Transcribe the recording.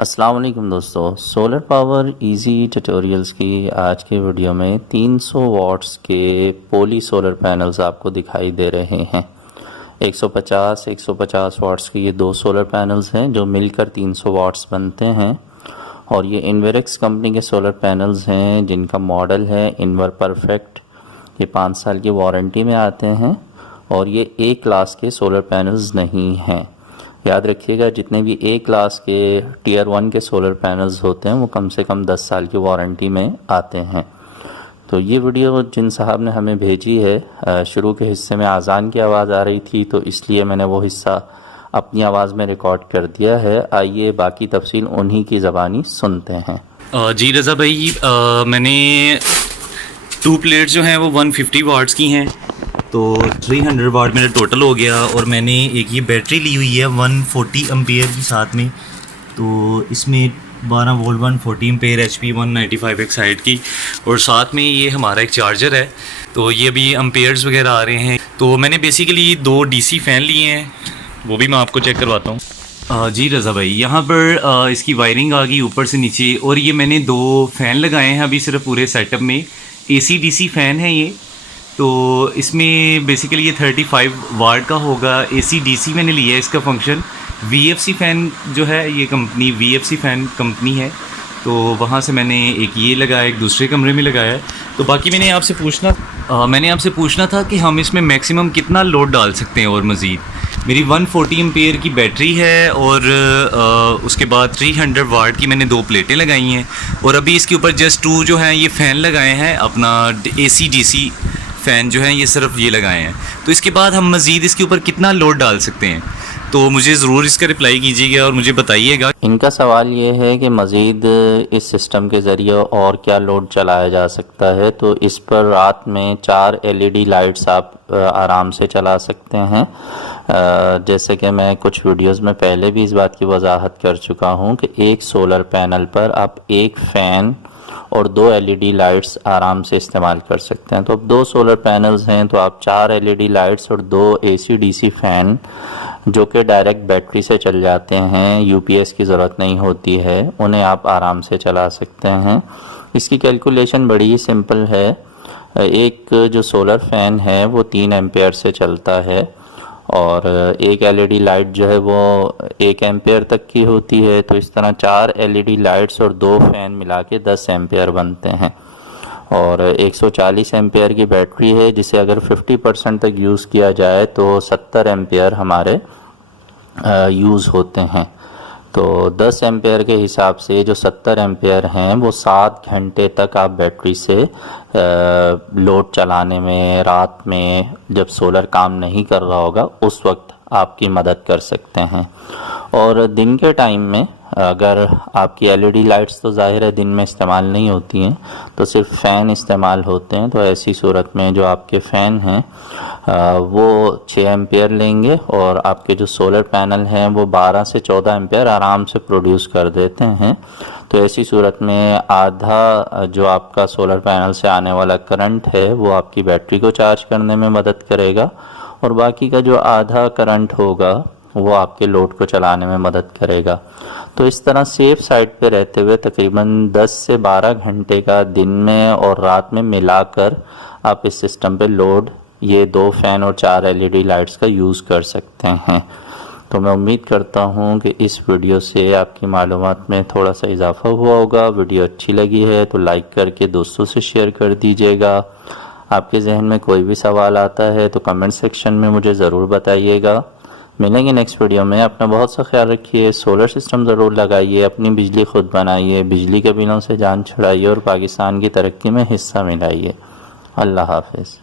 अस्सलाम वालेकुम दोस्तों, सोलर पावर इजी ट्यूटोरियल्स की आज की वीडियो में 300 वाट्स के पोली सोलर पैनल्स आपको दिखाई दे रहे हैं। 150 वाट्स के ये दो सोलर पैनल्स हैं जो मिलकर 300 वाट्स बनते हैं और ये इन्वेरेक्स कंपनी के सोलर पैनल्स हैं जिनका मॉडल है इन्वर परफेक्ट। ये 5 साल की वारंटी में आते हैं और ये ए क्लास के सोलर पैनल्स नहीं हैं। याद रखिएगा, जितने भी ए क्लास के टियर 1 के सोलर पैनल्स होते हैं वो कम से कम 10 साल की वारंटी में आते हैं। तो ये वीडियो जिन साहब ने हमें भेजी है, शुरू के हिस्से में आज़ान की आवाज़ आ रही थी तो इसलिए मैंने वो हिस्सा अपनी आवाज़ में रिकॉर्ड कर दिया है। आइए बाकी तफसील उन्हीं की ज़बानी सुनते हैं। जी रज़ा भाई, मैंने 2 प्लेट्स जो हैं वो 150 वाट्स की हैं, तो 300 वाट मेरा टोटल हो गया। और मैंने एक ये बैटरी ली हुई है 140 एम्पेयर की साथ में, तो इसमें 12 वोल्ट 140 एम्पेयर HP 195 एक्साइड की, और साथ में ये हमारा एक चार्जर है। तो ये अभी एम्पेयर्स वगैरह आ रहे हैं। तो मैंने बेसिकली 2 DC फ़ैन लिए हैं, वो भी मैं आपको चेक करवाता हूँ। जी रज़ा भाई, यहाँ पर इसकी वायरिंग आ गई ऊपर से नीचे, और ये मैंने 2 फ़ैन लगाए हैं अभी सिर्फ पूरे सेटअप में। AC DC फ़ैन है ये, तो इसमें बेसिकली ये 35 वाट का होगा। AC DC मैंने लिया है इसका फंक्शन। VFC फ़ैन जो है ये कंपनी VFC फ़ैन कंपनी है, तो वहाँ से मैंने एक ये लगाया, एक दूसरे कमरे में लगाया है। तो बाकी मैंने आपसे पूछना था कि हम इसमें मैक्सिमम कितना लोड डाल सकते हैं। और मज़ीद मेरी 140 एम्पेयर की बैटरी है, और उसके बाद 300 वाट की मैंने 2 प्लेटें लगाई हैं, और अभी इसके ऊपर जस्ट 2 जो हैं ये फ़ैन लगाए हैं अपना AC DC फ़ैन जो है ये सिर्फ ये लगाए हैं। तो इसके बाद हम मज़ीद इसके ऊपर कितना लोड डाल सकते हैं, तो मुझे ज़रूर इसका रिप्लाई कीजिएगा और मुझे बताइएगा। इनका सवाल ये है कि मज़ीद इस सिस्टम के ज़रिए और क्या लोड चलाया जा सकता है। तो इस पर रात में 4 LED लाइट्स आप आराम से चला सकते हैं। जैसे कि मैं कुछ वीडियोस में पहले भी इस बात की वजाहत कर चुका हूँ कि एक सोलर पैनल पर आप एक फ़ैन और 2 LED लाइट्स आराम से इस्तेमाल कर सकते हैं। तो अब 2 सोलर पैनल्स हैं तो आप 4 LED लाइट्स और 2 AC DC फ़ैन जो कि डायरेक्ट बैटरी से चल जाते हैं, UPS की ज़रूरत नहीं होती है, उन्हें आप आराम से चला सकते हैं। इसकी कैलकुलेशन बड़ी ही सिंपल है। एक जो सोलर फ़ैन है वो 3 एम्पेयर से चलता है, और एक LED लाइट जो है वो 1 एम्पेयर तक की होती है। तो इस तरह 4 LED लाइट्स और 2 फ़ैन मिला के 10 एम्पेयर बनते हैं, और 140 एम्पेयर की बैटरी है जिसे अगर 50% तक यूज़ किया जाए तो 70 एम्पेयर हमारे यूज़ होते हैं। तो 10 एम्पेयर के हिसाब से जो 70 एम्पेयर हैं वो 7 घंटे तक आप बैटरी से लोड चलाने में, रात में जब सोलर काम नहीं कर रहा होगा उस वक्त आपकी मदद कर सकते हैं। और दिन के टाइम में अगर आपकी LED लाइट्स तो ज़ाहिर है दिन में इस्तेमाल नहीं होती हैं, तो सिर्फ फ़ैन इस्तेमाल होते हैं, तो ऐसी सूरत में जो आपके फ़ैन हैं वो 6 एम्पेयर लेंगे, और आपके जो सोलर पैनल हैं वो 12 से 14 एम्पेयर आराम से प्रोड्यूस कर देते हैं। तो ऐसी सूरत में आधा जो आपका सोलर पैनल से आने वाला करंट है वो आपकी बैटरी को चार्ज करने में मदद करेगा, और बाकी का जो आधा करंट होगा वो आपके लोड को चलाने में मदद करेगा। तो इस तरह सेफ साइड पे रहते हुए तकरीबन 10 से 12 घंटे का दिन में और रात में मिलाकर आप इस सिस्टम पे लोड ये 2 फ़ैन और 4 LED लाइट्स का यूज़ कर सकते हैं। तो मैं उम्मीद करता हूँ कि इस वीडियो से आपकी मालूमात में थोड़ा सा इजाफ़ा हुआ होगा। वीडियो अच्छी लगी है तो लाइक करके दोस्तों से शेयर कर दीजिएगा। आपके जहन में कोई भी सवाल आता है तो कमेंट सेक्शन में मुझे ज़रूर बताइएगा। मिलेंगे नेक्स्ट वीडियो में। अपना बहुत सा ख्याल रखिए। सोलर सिस्टम ज़रूर लगाइए, अपनी बिजली खुद बनाइए, बिजली के बिलों से जान छुड़ाइए और पाकिस्तान की तरक्की में हिस्सा मिलाइए। अल्लाह हाफ़िज़।